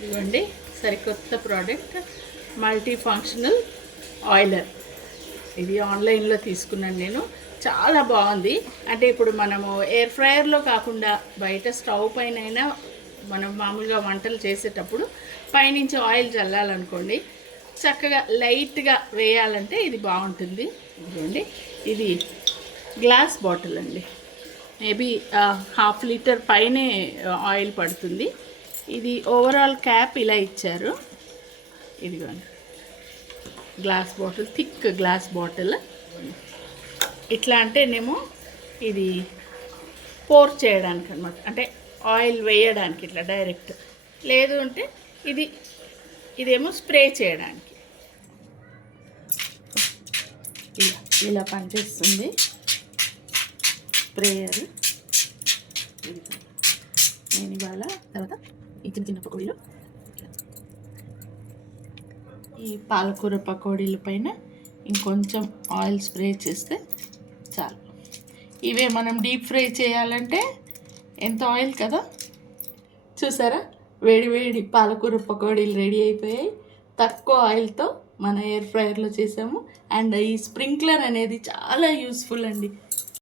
ఇదిగోండి సరికొత్త product multi functional Euler. ఇది ఆన్లైన్లో తీసుకున్నాను నేను. చాలా బాగుంది. అంటే ఇప్పుడు మనము ఎయిర్ ఫ్రైయర్లో కాకుండా బయట స్టవ్ పైన అయినా మనం మామూలుగా వంటలు చేసేటప్పుడు పైనుంచి ఆయిల్ చల్లాలనుకోండి, చక్కగా లైట్గా వేయాలంటే ఇది బాగుంటుంది. ఇదిగోండి ఇది గ్లాస్ బాటిల్ అండి. మేబీ 1/2 లీటర్ పైనే ఆయిల్ పడుతుంది. ఇది ఓవరాల్ క్యాప్ ఇలా ఇచ్చారు. ఇదిగోండి glass bottle, thick glass bottle. ఇట్లా అంటేనేమో ఇది పోర్ చేయడానికి అనమాట, అంటే ఆయిల్ వేయడానికి ఇట్లా డైరెక్ట్. లేదు అంటే ఇదేమో స్ప్రే చేయడానికి. ఇలా పనిచేస్తుంది స్ప్రేయర్. నేను ఇవాళ తర్వాత ఈ చిన్న చిన్న పకోడీలు, ఈ పాలకూర పకోడీల పైన ఇంకొంచెం ఆయిల్ స్ప్రే చేస్తే చాలు. ఇవే మనం డీప్ ఫ్రై చేయాలంటే ఎంత ఆయిల్ కదా. చూసారా, వేడి వేడి పాలకూర పకోడీలు రెడీ అయిపోయాయి. తక్కువ ఆయిల్తో మన ఎయిర్ ఫ్రైయర్లో చేసాము. అండ్ ఈ స్ప్రింక్లర్ అనేది చాలా యూస్ఫుల్ అండి.